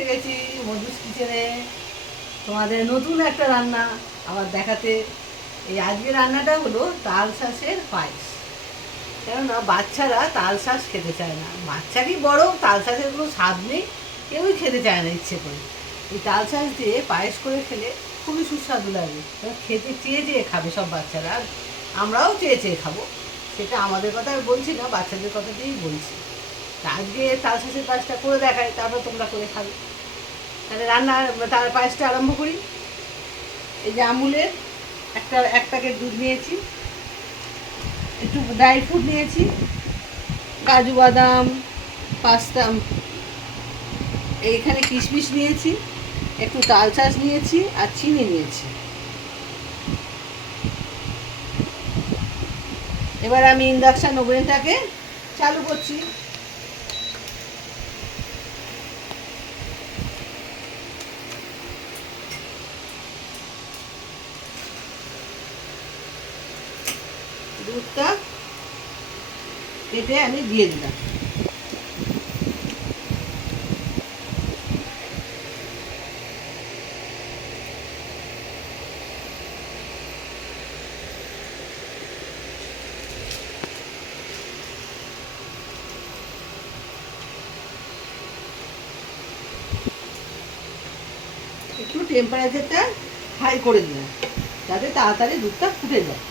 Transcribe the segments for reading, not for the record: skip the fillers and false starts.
এসে গেছি মধুস কিচেনে তোমাদের নতুন একটা রান্না আবার দেখাতে। এই আজকে রান্নাটা হলো তাল শাঁসের পায়েস। কেননা বাচ্চারা তাল শাঁস খেতে চায় না, বাচ্চা কি বড়, তাল শাঁসের কোনো স্বাদ নেই, কেউই খেতে চায় না ইচ্ছে করে। এই তাল শাঁস দিয়ে পায়েস করে খেলে খুবই সুস্বাদু লাগে, খেতে চেয়ে চেয়ে খাবে সব বাচ্চারা, আর আমরাও চেয়ে চেয়ে খাবো। সেটা আমাদের কথা বলছি না, বাচ্চাদের কথা দিয়েই বলছি। আজকে তাল শাঁসের পায়েসটা করে দেখাই, তারপর তোমরা করে খাবে। তাহলে তার পায়েসটা আরম্ভ করি। এই যে আমুলের এক প্যাকেট দুধ নিয়েছি, একটু ড্রাই ফ্রুট নিয়েছি, কাজু বাদাম, পাস্তা, এইখানে কিশমিশ নিয়েছি, একটু তাল শাঁস নিয়েছি আর চিনি নিয়েছি। এবার আমি ইন্ডাকশন ওভেনটাকে চালু করছি। দুধটা কেটে আমি দিয়ে দিলাম। একটু টেম্পারেচারটা হাই করে দিলাম যাতে তাড়াতাড়ি দুধটা ফুটে যায়।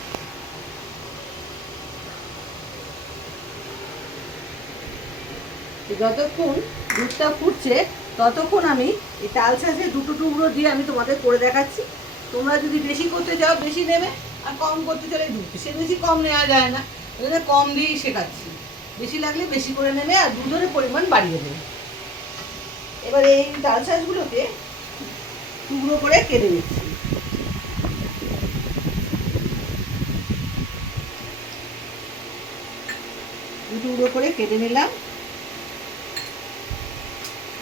যতক্ষণ দুধটা ফুটছে ততক্ষণ আমি এই তাল শাঁসের দুটো টুকরো দিয়ে আমি তোমাদের করে দেখাচ্ছি। তোমরা যদি বেশি করতে চাও বেশি নেবে, আর কম করতে চাইলে দুধ সে বেশি কম নেওয়া যায় না, ওই জন্য কম দিয়েই শেখাচ্ছি। বেশি লাগলে বেশি করে নেবে আর দুধের পরিমাণ বাড়িয়ে দেবে। এবার এই তাল শাঁসগুলোকে টুকরো করে কেটে নিচ্ছি। টুকরো করে কেটে নিলাম,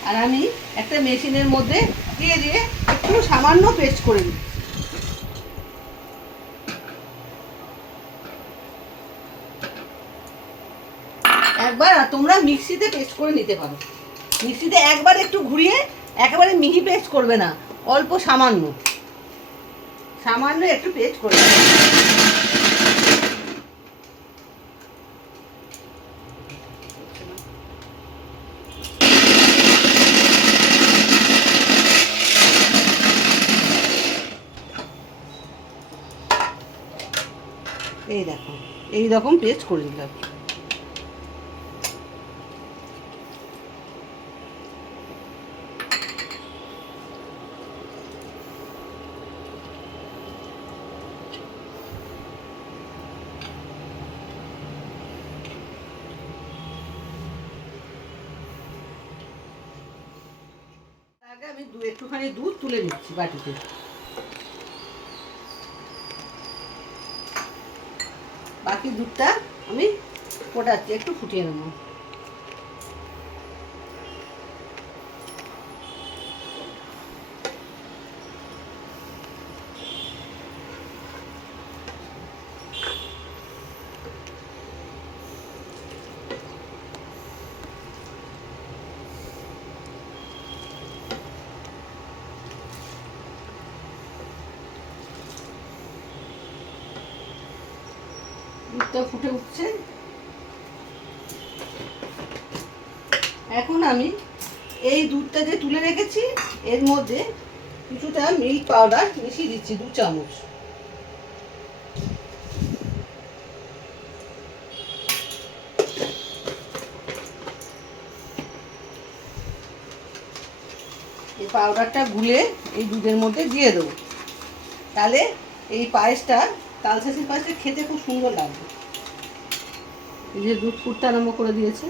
আর আমি একটা মেশিনের মধ্যে দিয়ে একটু সামান্য পেস্ট করে দিই। একবার আর তোমরা মিক্সিতে পেস্ট করে নিতে পারো। মিক্সিতে একবার একটু ঘুরিয়ে, একেবারে মিহি পেস্ট করবে না, অল্প সামান্য সামান্য একটু পেস্ট করে দেবে। এই দেখো এইরকম পেস্ট করে দিলাম। আগে আমি একটুখানি দুধ তুলে নিচ্ছি বাটিতে। বাকি দুধটা আমি ফোটাচ্ছি, একটু ফুটিয়ে নেব। দুধটা ফুটে উঠছে। এখন আমি এই দুধটা যে তুলে রেখেছি এর মধ্যে কিছুটা মিল্ক পাউডার মিশিয়ে দিচ্ছি, 2 চামচ। এই পাউডারটা গুলে এই দুধের মধ্যে দিয়ে দেবো, তাহলে এই পায়েসটা, তাল শাঁসের পায়েসটা খেতে খুব সুন্দর লাগবে। এই যে দুধ ফুটতে আরম্ভ করে দিয়েছে,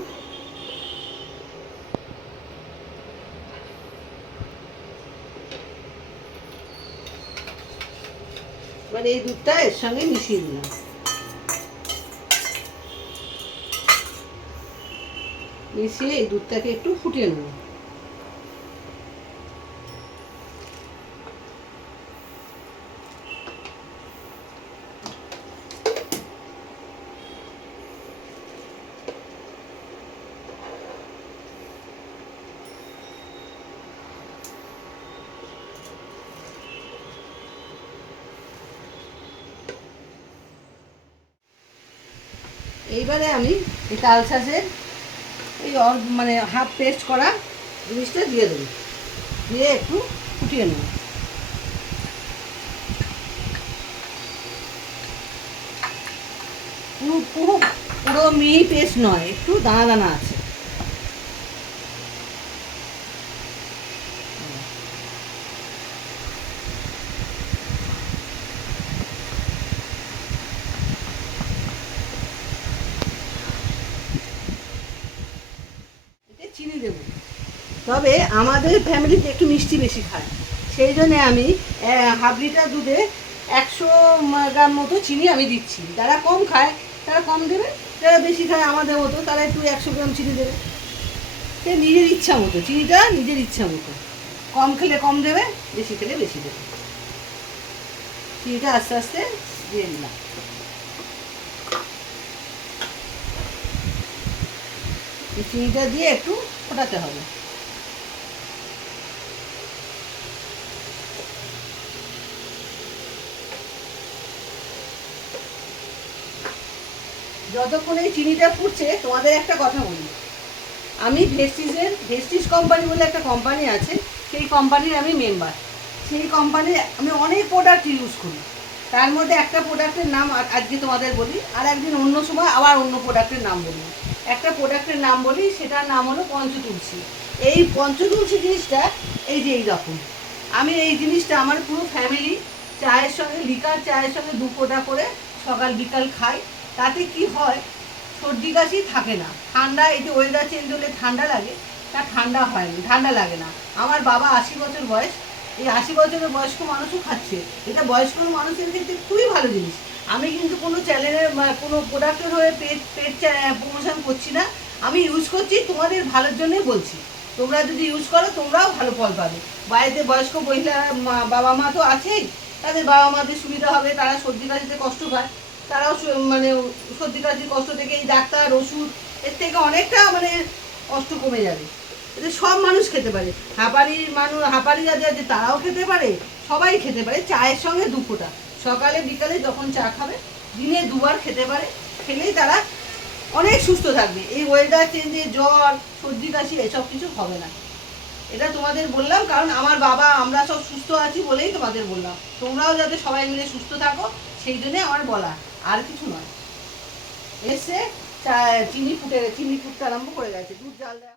এবার এই দুধটা এর সঙ্গে মিশিয়ে দিলাম। মিশিয়ে এই দুধটাকে একটু ফুটিয়ে নেব। এইবারে আমি এই তাল শাঁসের এই মানে হাফ পেস্ট করা জিনিসটা দিয়ে দেবো, দিয়ে একটু ফুটিয়ে নেব। পুরো পুরো পুরো মিহি পেস্ট নয়, একটু দানা দানা আছে। চিনি দেবো, তবে আমাদের ফ্যামিলিতে একটু মিষ্টি বেশি খায়, সেই জন্যে আমি হাফ লিটার দুধে 100 গ্রাম মতো চিনি আমি দিচ্ছি। যারা কম খায় তারা কম দেবে, যারা বেশি খায় আমাদের মতো তারা একটু 100 গ্রাম চিনি দেবে। সে নিজের ইচ্ছা মতো, চিনিটা নিজের ইচ্ছা মতো, কম খেলে কম দেবে, বেশি খেলে বেশি দেবে। চিনিটা আস্তে আস্তে দিয়ে দিলাম। চিনিটা দিয়ে একটু ফোটাতে হবে। যতক্ষণ এই চিনিটা ফুটছে, তোমাদের একটা কথা বলি, আমি ভেস্টিজ কোম্পানি বলে একটা কোম্পানি আছে, সেই কোম্পানির আমি মেম্বার। সেই কোম্পানির আমি অনেক প্রোডাক্ট ইউজ করি, তার মধ্যে একটা প্রোডাক্টের নাম আজকে তোমাদের বলি, আর একদিন অন্য সময় আবার অন্য প্রোডাক্টের নাম বলি। একটা প্রোডাক্টের নাম বলি, সেটার নাম হলো পঞ্চতুলসী। এই পঞ্চতুলসী জিনিসটা এই যে এইরকম, আমি এই জিনিসটা আমার পুরো ফ্যামিলি চায়ের সঙ্গে, লিকার চায়ের সঙ্গে 2 ফোঁটা করে সকাল বিকাল খাই। তাতে কি হয়, সর্দি কাশি থাকে না। ঠান্ডা, এই যে ওয়েদার চেঞ্জ হলে ঠান্ডা লাগে, তা ঠান্ডা হয় না, ঠান্ডা লাগে না। আমার বাবা 80 বছর বয়স, এই 80 বছরের বয়স্ক মানুষও খাচ্ছে। এটা বয়স্ক মানুষের ক্ষেত্রে খুবই ভালো জিনিস। আমি কিন্তু কোনো চ্যানেলের কোনো প্রোডাক্টের হয়ে পেট প্রমোশন করছি না, আমি ইউজ করছি তোমাদের ভালোর জন্যই বলছি। তোমরা যদি ইউজ করো তোমরাও ভালো ফল পাবে। বাড়িতে বয়স্ক মহিলা বাবা মা তো আছেই, তাদের বাবা মাদের সুবিধা হবে, তারা সর্দি কাশিতে কষ্ট পায়, তারাও মানে সর্দি কাশির কষ্ট থেকে এই ডাক্তার ওষুধ এর থেকে অনেকটা মানে কষ্ট কমে যাবে। এটা সব মানুষ খেতে পারে, হাঁপানি যাদের আছে তারাও খেতে পারে, সবাই খেতে পারে। চায়ের সঙ্গে 2 ফোঁটা সকালে বিকালে যখন চা খাবে, দিনে 2 বার খেতে পারে। খেলেই তারা অনেক সুস্থ থাকবে। এই ওয়েদার চেঞ্জে জ্বর সর্দি কাশি এসব কিছু হবে না। এটা তোমাদের বললাম কারণ আমার বাবা, আমরা সব সুস্থ আছি বলেই তোমাদের বললাম। তোমরাও যাতে সবাই মিলে সুস্থ থাকো, সেই জন্যে আমার বলা, আর কিছু নয়। এসে চিনি ফুটতে আরম্ভ করে গেছে, দুধ জাল দেওয়া।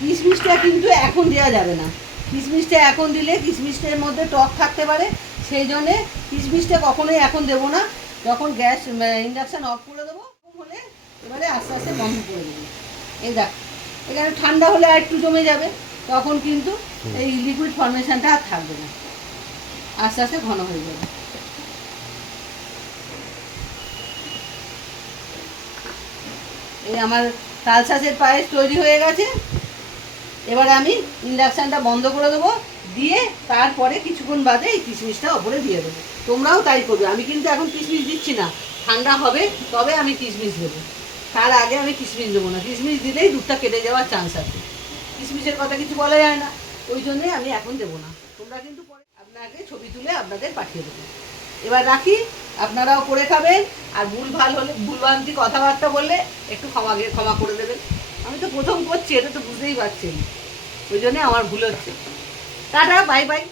কিশমিশটা কিন্তু এখন দেওয়া যাবে না। কিশমিশটা এখন দিলে কিশমিশটার মধ্যে টক থাকতে পারে, সেই জন্যে কিশমিশটা কখনোই এখন দেবো না। যখন গ্যাস ইন্ডাকশান অফ করে দেবো হলে এবারে আস্তে আস্তে বন্ধ করে দেবো। এই দেখ, এখানে ঠান্ডা হলে আর একটু জমে যাবে, তখন কিন্তু এই লিকুইড ফর্মেশনটা আর থাকবে না, আস্তে আস্তে ঘন হয়ে যাবে। এই আমার তাল শাঁসের পায়েস তৈরি হয়ে গেছে। এবার আমি ইন্ডাকশানটা বন্ধ করে দেবো, দিয়ে তারপরে কিছুক্ষণ বাদে এই কিশমিশটা ওপরে দিয়ে দেবো। তোমরাও তাই করবে। আমি কিন্তু এখন কিশমিশ দিচ্ছি না, ঠান্ডা হবে তবে আমি কিশমিশ দেবো, তার আগে আমি কিশমিশ দেবো না। কিশমিশ দিলেই দুধটা কেটে যাওয়ার চান্স আছে, কিশমিশের কথা কিছু বলা যায় না, ওই জন্যই আমি এখন দেবো না। তোমরা কিন্তু পরে আপনাকে ছবি তুলে আপনাদের পাঠিয়ে দেবো। এবার রাখি, আপনারাও করে খাবেন। আর ভুলভ্রান্তি কথাবার্তা বললে একটু ক্ষমা করে দেবেন। আমি তো প্রথম করছি, এটা তো বুঝতেই পারছেন, ওই জন্যে আমার ভুল হচ্ছে। Tata, bye bye.